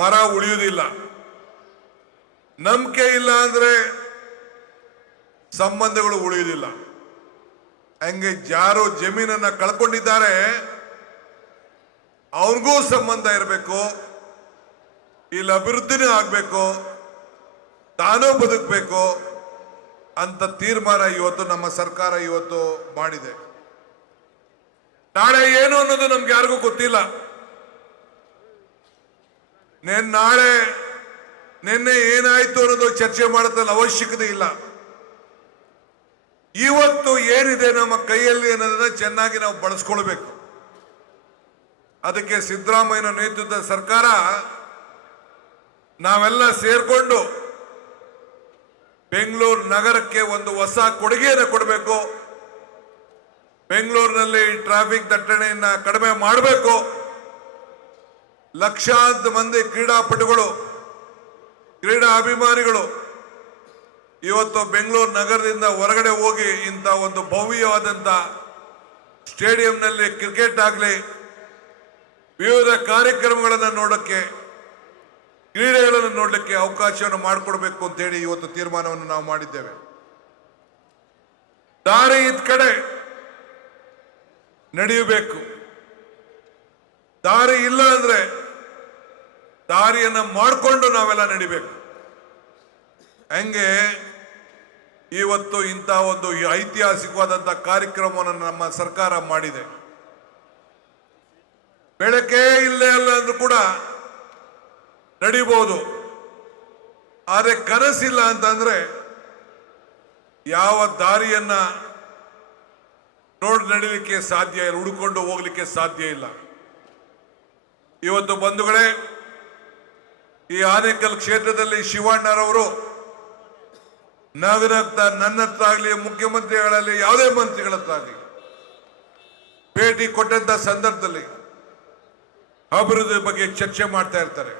ಮರ ಉಳಿಯುವುದಿಲ್ಲ. ನಂಬಿಕೆ ಇಲ್ಲ ಅಂದ್ರೆ ಸಂಬಂಧಗಳು ಉಳಿಯುವುದಿಲ್ಲ. ಹಂಗೆ ಯಾರು ಜಮೀನನ್ನ ಕಳ್ಕೊಂಡಿದ್ದಾರೆ ಅವ್ರಿಗೂ ಸಂಬಂಧ ಇರಬೇಕು, ಇಲ್ಲಿ ಅಭಿವೃದ್ಧಿನೂ ಆಗಬೇಕು, ತಾನೂ ಬದುಕಬೇಕು ಅಂತ ತೀರ್ಮಾನ ಇವತ್ತು ನಮ್ಮ ಸರ್ಕಾರ ಇವತ್ತು ಮಾಡಿದೆ. ನಾಳೆ ಏನು ಅನ್ನೋದು ನಮ್ಗೆ ಯಾರಿಗೂ ಗೊತ್ತಿಲ್ಲ. ನಿನ್ನೆ ಏನಾಯ್ತು ಅನ್ನೋದು ಚರ್ಚೆ ಮಾಡೋದ್ರಲ್ಲಿ ಅವಶ್ಯಕತೆ ಇಲ್ಲ. ಇವತ್ತು ಏನಿದೆ ನಮ್ಮ ಕೈಯಲ್ಲಿ ಅನ್ನೋದನ್ನ ಚೆನ್ನಾಗಿ ನಾವು ಬಳಸ್ಕೊಳ್ಬೇಕು. ಅದಕ್ಕೆ ಸಿದ್ದರಾಮಯ್ಯ ನೇತೃತ್ವದ ಸರ್ಕಾರ ನಾವೆಲ್ಲ ಸೇರ್ಕೊಂಡು ಬೆಂಗಳೂರು ನಗರಕ್ಕೆ ಒಂದು ಹೊಸ ಕೊಡುಗೆಯನ್ನು ಕೊಡಬೇಕು. ಬೆಂಗಳೂರಿನಲ್ಲಿ ಟ್ರಾಫಿಕ್ ದಟ್ಟಣೆಯನ್ನ ಕಡಿಮೆ ಮಾಡಬೇಕು. ಲಕ್ಷಾಂತರ ಮಂದಿ ಕ್ರೀಡಾಪಟುಗಳು, ಕ್ರೀಡಾ ಅಭಿಮಾನಿಗಳು ಇವತ್ತು ಬೆಂಗಳೂರು ನಗರದಿಂದ ಹೊರಗಡೆ ಹೋಗಿ ಇಂಥ ಒಂದು ಭವ್ಯವಾದಂಥ ಸ್ಟೇಡಿಯಂನಲ್ಲಿ ಕ್ರಿಕೆಟ್ ಆಗಲಿ, ವಿವಿಧ ಕಾರ್ಯಕ್ರಮಗಳನ್ನು ನೋಡೋಕ್ಕೆ, ಕ್ರೀಡೆಗಳನ್ನು ನೋಡಲಿಕ್ಕೆ ಅವಕಾಶವನ್ನು ಮಾಡಿಕೊಡ್ಬೇಕು ಅಂತೇಳಿ ಇವತ್ತು ತೀರ್ಮಾನವನ್ನು ನಾವು ಮಾಡಿದ್ದೇವೆ. ದಾರಿ ಇದ್ ಕಡೆ ನಡೆಯಬೇಕು. ದಾರಿ ಇಲ್ಲ ಅಂದ್ರೆ ದಾರಿಯನ್ನ ಮಾಡಿಕೊಂಡು ನಾವೆಲ್ಲ ನಡಿಬೇಕು. ಹಂಗೆ ಇವತ್ತು ಇಂಥ ಒಂದು ಐತಿಹಾಸಿಕವಾದಂಥ ಕಾರ್ಯಕ್ರಮವನ್ನು ನಮ್ಮ ಸರ್ಕಾರ ಮಾಡಿದೆ. ಬೆಳಕೇ ಇಲ್ಲೇ ಅಲ್ಲ ಅಂದ್ರೂ ಕೂಡ ನಡಿಬಹುದು. ಆದರೆ ಕನಸಿಲ್ಲ ಅಂತಂದ್ರೆ ಯಾವ ದಾರಿಯನ್ನ ನೋಡಿ ನಡಿಲಿಕ್ಕೆ ಸಾಧ್ಯ ಇಲ್ಲ, ಹುಡುಕೊಂಡು ಹೋಗ್ಲಿಕ್ಕೆ ಸಾಧ್ಯ ಇಲ್ಲ. ಇವತ್ತು ಬಂಧುಗಳೇ, ಈ ಆನೇಕಲ್ ಕ್ಷೇತ್ರದಲ್ಲಿ ಶಿವಣ್ಣರವರು ನಗರತ್ತ ನನ್ನ ಹತ್ರ ಆಗಲಿ, ಮುಖ್ಯಮಂತ್ರಿಗಳಲ್ಲಿ ಯಾವುದೇ ಮಂತ್ರಿಗಳ ಹತ್ರ ಆಗಲಿ ಭೇಟಿ ಕೊಟ್ಟಂತ ಸಂದರ್ಭದಲ್ಲಿ ಅಭಿವೃದ್ಧಿ ಬಗ್ಗೆ ಚರ್ಚೆ ಮಾಡ್ತಾ ಇರ್ತಾರೆ.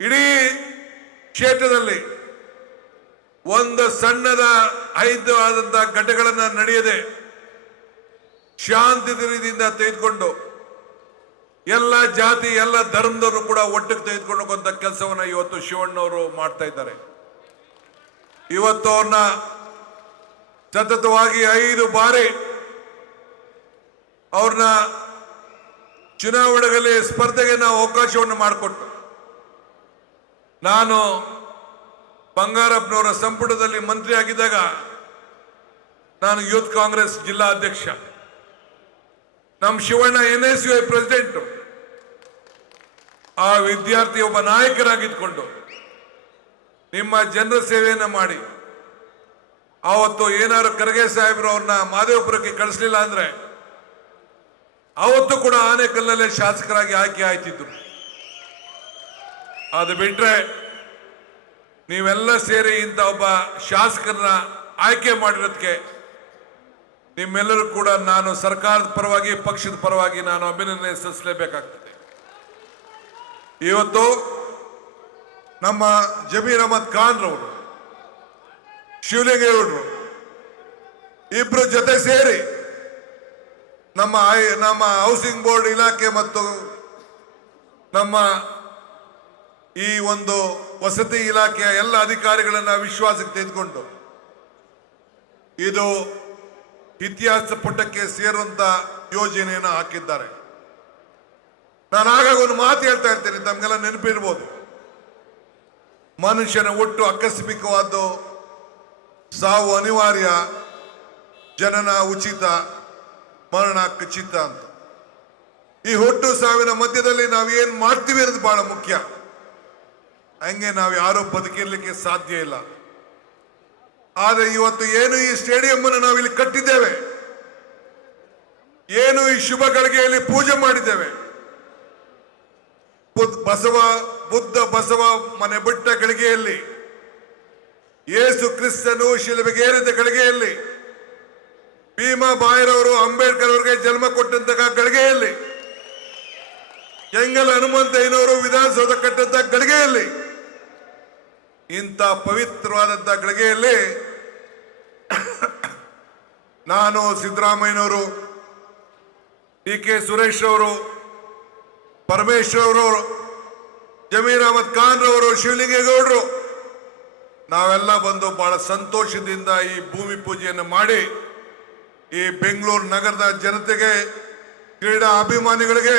ಇಡೀ ಕ್ಷೇತ್ರದಲ್ಲಿ ಒಂದು ಸಣ್ಣದ 5 ಆದಂತಹ ಘಟನೆಗಳನ್ನ ನಡೆಯದೆ ಶಾಂತಿ ರೀತಿಯಿಂದ ತೆಗೆದುಕೊಂಡು ಎಲ್ಲ ಜಾತಿ ಎಲ್ಲ ಧರ್ಮದವರು ಕೂಡ ಒಟ್ಟಿಗೆ ತೆಗೆದುಕೊಂಡು ಹೋಗುವಂತ ಕೆಲಸವನ್ನ ಇವತ್ತು ಶಿವಣ್ಣವರು ಮಾಡ್ತಾ ಇದ್ದಾರೆ. ಇವತ್ತು ಅವ್ರನ್ನ ಸತತವಾಗಿ 5 ಬಾರಿ ಅವ್ರನ್ನ ಚುನಾವಣೆಯಲ್ಲಿ ಸ್ಪರ್ಧೆಗೆ ನಾವು ಅವಕಾಶವನ್ನು ಮಾಡಿಕೊಟ್ಟು, ನಾನು ಬಂಗಾರಪ್ಪನವರ ಸಂಪುಟದಲ್ಲಿ ಮಂತ್ರಿ ಆಗಿದ್ದಾಗ ನಾನು ಯೂತ್ ಕಾಂಗ್ರೆಸ್ ಜಿಲ್ಲಾ ಅಧ್ಯಕ್ಷ, ನಮ್ಮ ಶಿವಣ್ಣ NSUI ಪ್ರೆಸಿಡೆಂಟ್, ಆ ವಿದ್ಯಾರ್ಥಿ ಒಬ್ಬ ನಾಯಕರಾಗಿದ್ಕೊಂಡು ನಿಮ್ಮ ಜನರ ಸೇವೆಯನ್ನು ಮಾಡಿ ಅವತ್ತು ಏನಾದ್ರು ಖರ್ಗೆ ಸಾಹೇಬರು ಅವ್ರನ್ನ ಮಾದೇವಪುರಕ್ಕೆ ಕಳಿಸ್ಲಿಲ್ಲ ಅಂದ್ರೆ ಅವತ್ತು ಕೂಡ ಆನೇಕಲ್ಲಲ್ಲೇ ಶಾಸಕರಾಗಿ ಆಯ್ಕೆ ಆಯ್ತಿದ್ರು. ಅದು ಬಿಟ್ರೆ ನೀವೆಲ್ಲ ಸೇರಿ ಇಂಥ ಒಬ್ಬ ಶಾಸಕರನ್ನ ಆಯ್ಕೆ ಮಾಡಿರೋದಕ್ಕೆ ನಿಮ್ಮೆಲ್ಲರೂ ಕೂಡ ನಾನು ಸರ್ಕಾರದ ಪರವಾಗಿ, ಪಕ್ಷದ ಪರವಾಗಿ ನಾನು ಅಭಿನಂದನೆ ಸಲ್ಲಿಸಲೇಬೇಕಾಗ್ತದೆ. ಇವತ್ತು ನಮ್ಮ ಜಮೀರ್ ಅಹಮದ್ ಖಾನ್ ರವರು, ಶಿವಲಿಂಗೇಗೌಡರು ಇಬ್ರು ಜೊತೆ ಸೇರಿ ನಮ್ಮ ಹೌಸಿಂಗ್ ಬೋರ್ಡ್ ಇಲಾಖೆ ಮತ್ತು ನಮ್ಮ ಈ ಒಂದು ವಸತಿ ಇಲಾಖೆಯ ಎಲ್ಲ ಅಧಿಕಾರಿಗಳನ್ನ ವಿಶ್ವಾಸಕ್ಕೆ ತೆಗೆದುಕೊಂಡು ಇದು ಇತಿಹಾಸ ಪುಟಕ್ಕೆ ಸೇರುವಂತ ಯೋಜನೆಯನ್ನು ಹಾಕಿದ್ದಾರೆ. ನಾನು ಆಗಾಗ ಒಂದು ಮಾತು ಹೇಳ್ತಾ ಇರ್ತೇನೆ, ತಮಗೆಲ್ಲ ನೆನಪಿರ್ಬೋದು. ಮನುಷ್ಯನ ಹುಟ್ಟು ಆಕಸ್ಮಿಕವಾದ್ದು, ಸಾವು ಅನಿವಾರ್ಯ, ಜನನ ಉಚಿತ, ಮರಣ ಖಚಿತ ಅಂತ. ಈ ಹುಟ್ಟು ಸಾವಿನ ಮಧ್ಯದಲ್ಲಿ ನಾವು ಏನ್ ಮಾಡ್ತೀವಿ ಅನ್ನೋದು ಬಹಳ ಮುಖ್ಯ. ಹಂಗೆ ನಾವು ಯಾರೂ ಬದುಕಿರ್ಲಿಕ್ಕೆ ಸಾಧ್ಯ ಇಲ್ಲ. ಆದರೆ ಇವತ್ತು ಏನು ಈ ಸ್ಟೇಡಿಯಂ ಅನ್ನು ನಾವು ಇಲ್ಲಿ ಕಟ್ಟಿದ್ದೇವೆ, ಏನು ಈ ಶುಭ ಗಳಿಗೆಯಲ್ಲಿ ಪೂಜೆ ಮಾಡಿದ್ದೇವೆ, ಬುದ್ಧ ಬಸವ ಮನೆ ಬಿಟ್ಟ ಗಳಿಗೆಯಲ್ಲಿ, ಯೇಸು ಕ್ರಿಸ್ತನು ಶಿಲುಬೆಗೆ ಏರಿದ ಗಳಿಗೆಯಲ್ಲಿ, ಭೀಮಾ ಬಾಯಿರವರು ಅಂಬೇಡ್ಕರ್ ಅವರಿಗೆ ಜನ್ಮ ಕೊಟ್ಟಂತಹ ಗಳಿಗೆಯಲ್ಲಿ, ಕೆಂಗಲ್ ಹನುಮಂತಯ್ಯನವರು ವಿಧಾನಸೌಧ ಕಟ್ಟಂತ ಗಳಿಗೆಯಲ್ಲಿ, ಇಂಥ ಪವಿತ್ರವಾದಂಥ ಗಳಿಗೆಯಲ್ಲಿ ನಾನು, ಸಿದ್ದರಾಮಯ್ಯನವರು, DK ಸುರೇಶ್ ಅವರು, ಪರಮೇಶ್ವರ್ ಅವರು, ಜಮೀರ್ ಅಹಮದ್ ಖಾನ್ ರವರು, ಶಿವಲಿಂಗೇಗೌಡರು ನಾವೆಲ್ಲ ಬಂದು ಬಹಳ ಸಂತೋಷದಿಂದ ಈ ಭೂಮಿ ಪೂಜೆಯನ್ನು ಮಾಡಿ ಈ ಬೆಂಗಳೂರು ನಗರದ ಜನತೆಗೆ, ಕ್ರೀಡಾ ಅಭಿಮಾನಿಗಳಿಗೆ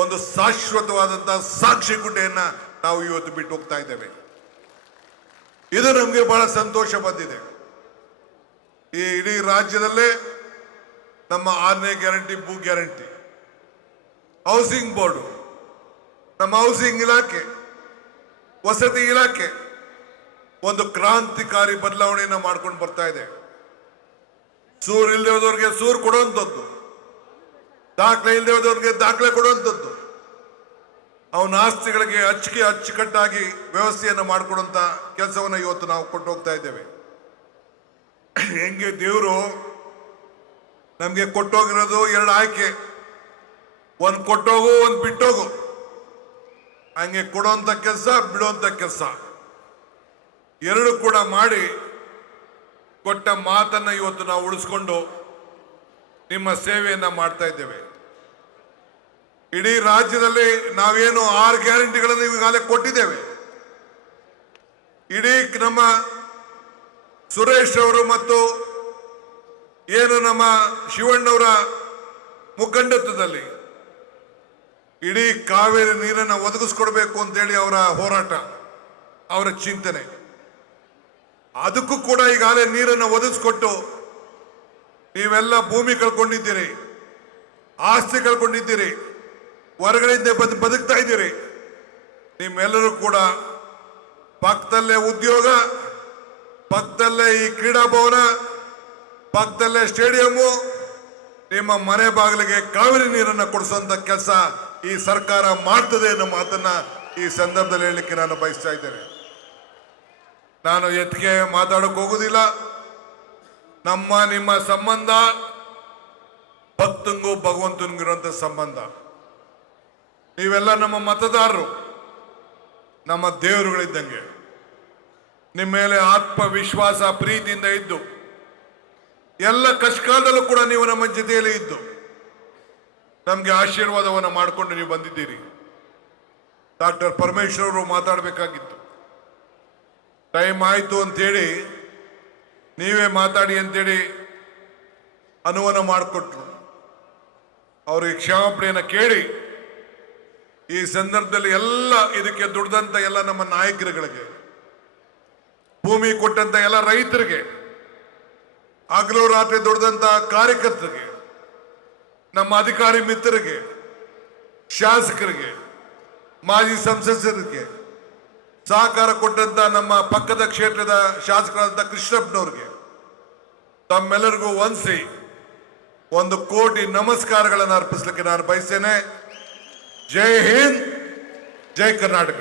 ಒಂದು ಶಾಶ್ವತವಾದಂತಹ ಸಾಕ್ಷಿ ಗುಡ್ಡೆಯನ್ನ ನಾವು ಇವತ್ತು ಬಿಟ್ಟು ಹೋಗ್ತಾ ಇದ್ದೇವೆ. ಇದು ನಮಗೆ ಬಹಳ ಸಂತೋಷ ಬಂದಿದೆ. ಈ ಇಡೀ ರಾಜ್ಯದಲ್ಲೇ ನಮ್ಮ 6ನೇ ಗ್ಯಾರಂಟಿ, ಭೂ ಗ್ಯಾರಂಟಿ, ಹೌಸಿಂಗ್ ಬೋರ್ಡು, ನಮ್ಮ ಹೌಸಿಂಗ್ ಇಲಾಖೆ, ವಸತಿ ಇಲಾಖೆ ಒಂದು ಕ್ರಾಂತಿಕಾರಿ ಬದಲಾವಣೆಯನ್ನು ಮಾಡ್ಕೊಂಡು ಬರ್ತಾ ಇದೆ. ಸೂರು ಇಲ್ಲದೆ ಹೋದವ್ರಿಗೆ ಸೂರು ಕೊಡುವಂಥದ್ದು, ದಾಖಲೆ ಇಲ್ಲದೆ ಹೋದವ್ರಿಗೆ ದಾಖಲೆ ಕೊಡುವಂಥದ್ದು, ಅವನ ಆಸ್ತಿಗಳಿಗೆ ಅಚ್ಚುಕಟ್ಟಾಗಿ ವ್ಯವಸ್ಥೆಯನ್ನು ಮಾಡಿಕೊಡುವಂತ ಕೆಲಸವನ್ನು ಇವತ್ತು ನಾವು ಕೊಟ್ಟು ಹೋಗ್ತಾ ಇದ್ದೇವೆ. ಹೆಂಗೆ ದೇವರು ನಮಗೆ ಕೊಟ್ಟೋಗಿರೋದು 2 ಆಯ್ಕೆ, ಒಂದು ಕೊಟ್ಟೋಗು, ಒಂದು ಬಿಟ್ಟೋಗು. ಹಂಗೆ ಕೊಡುವಂತ ಕೆಲಸ, ಬಿಡುವಂತ ಕೆಲಸ ಎರಡು ಕೂಡ ಮಾಡಿ ಕೊಟ್ಟ ಮಾತನ್ನ ಇವತ್ತು ನಾವು ಉಳಿಸ್ಕೊಂಡು ನಿಮ್ಮ ಸೇವೆಯನ್ನ ಮಾಡ್ತಾ ಇದ್ದೇವೆ. ಇಡೀ ರಾಜ್ಯದಲ್ಲಿ ನಾವೇನು 6 ಗ್ಯಾರಂಟಿಗಳನ್ನು ಈಗಾಗಲೇ ಕೊಟ್ಟಿದ್ದೇವೆ. ಇಡೀ ನಮ್ಮ ಸುರೇಶ್ ಅವರು ಮತ್ತು ಏನು ನಮ್ಮ ಶಿವಣ್ಣವರ ಮುಖಂಡತ್ವದಲ್ಲಿ ಇಡೀ ಕಾವೇರಿ ನೀರನ್ನು ಒದಗಿಸ್ಕೊಡ್ಬೇಕು ಅಂತೇಳಿ ಅವರ ಹೋರಾಟ, ಅವರ ಚಿಂತನೆ, ಅದಕ್ಕೂ ಕೂಡ ಈಗಾಗಲೇ ನೀರನ್ನು ಒದಗಿಸ್ಕೊಟ್ಟು ನೀವೆಲ್ಲ ಭೂಮಿ ಕಳ್ಕೊಂಡಿದ್ದೀರಿ, ಆಸ್ತಿ ಕಳ್ಕೊಂಡಿದ್ದೀರಿ, ಹೊರಗಡೆಯಿಂದ ಬದುಕ್ತಾ ಇದ್ದೀರಿ. ನಿಮ್ಮೆಲ್ಲರೂ ಕೂಡ ಪಕ್ಕದಲ್ಲೇ ಉದ್ಯೋಗ, ಪಕ್ಕದಲ್ಲೇ ಈ ಕ್ರೀಡಾ ಭವನ, ಪಕ್ಕದಲ್ಲೇ ಸ್ಟೇಡಿಯಮ್ಮು, ನಿಮ್ಮ ಮನೆ ಬಾಗಿಲಿಗೆ ಕಾವೇರಿ ನೀರನ್ನು ಕೊಡಿಸುವಂತ ಕೆಲಸ ಈ ಸರ್ಕಾರ ಮಾಡ್ತದೆ ಅನ್ನೋ ಮಾತನ್ನ ಈ ಸಂದರ್ಭದಲ್ಲಿ ಹೇಳಲಿಕ್ಕೆ ನಾನು ಬಯಸ್ತಾ ಇದ್ದೇನೆ. ನಾನು ಎತ್ತಿಗೆ ಮಾತಾಡೋಕೆ ಹೋಗುದಿಲ್ಲ. ನಮ್ಮ ನಿಮ್ಮ ಸಂಬಂಧ ಭಕ್ತಂಗೂ ಭಗವಂತನಿಗೂ ಇರುವಂತ ಸಂಬಂಧ. ನೀವೆಲ್ಲ ನಮ್ಮ ಮತದಾರರು, ನಮ್ಮ ದೇವರುಗಳಿದ್ದಂಗೆ. ನಿಮ್ಮ ಮೇಲೆ ಆತ್ಮವಿಶ್ವಾಸ, ಪ್ರೀತಿಯಿಂದ ಇದ್ದು ಎಲ್ಲ ಕಷ್ಟಕಾಲದಲ್ಲೂ ಕೂಡ ನೀವು ನಮ್ಮ ಜೊತೆಯಲ್ಲಿ ಇದ್ದು ನಮಗೆ ಆಶೀರ್ವಾದವನ್ನು ಮಾಡಿಕೊಂಡು ನೀವು ಬಂದಿದ್ದೀರಿ. ಡಾಕ್ಟರ್ ಪರಮೇಶ್ವರ್ ಅವರು ಮಾತಾಡಬೇಕಾಗಿತ್ತು, ಟೈಮ್ ಆಯಿತು ಅಂತೇಳಿ ನೀವೇ ಮಾತಾಡಿ ಅಂತೇಳಿ ಅನುವನ್ನ ಮಾಡಿಕೊಟ್ರು. ಅವ್ರಿಗೆ ಕ್ಷಮಾಪಣೆಯನ್ನು ಕೇಳಿ ಈ ಸಂದರ್ಭದಲ್ಲಿ ಎಲ್ಲ ಇದಕ್ಕೆ ದುಡ್ದಂತ ಎಲ್ಲ ನಮ್ಮ ನಾಯಕರುಗಳಿಗೆ, ಭೂಮಿ ಕೊಟ್ಟಂತ ಎಲ್ಲ ರೈತರಿಗೆ, ಹಗಲು ರಾತ್ರಿ ದುಡ್ದಂತ ಕಾರ್ಯಕರ್ತರಿಗೆ, ನಮ್ಮ ಅಧಿಕಾರಿ ಮಿತ್ರರಿಗೆ, ಶಾಸಕರಿಗೆ, ಮಾಜಿ ಸಂಸದರಿಗೆ, ಸಹಕಾರ ಕೊಟ್ಟಂತ ನಮ್ಮ ಪಕ್ಕದ ಕ್ಷೇತ್ರದ ಶಾಸಕರಾದಂಥ ಕೃಷ್ಣಪ್ಪನವ್ರಿಗೆ ತಮ್ಮೆಲ್ಲರಿಗೂ ವಂದಿಸಿ 1 ಕೋಟಿ ನಮಸ್ಕಾರಗಳನ್ನು ಅರ್ಪಿಸಲಿಕ್ಕೆ ನಾನು ಬಯಸ್ತೇನೆ. ಜೈ ಹಿಂದ್, ಜೈ ಕರ್ನಾಟಕ.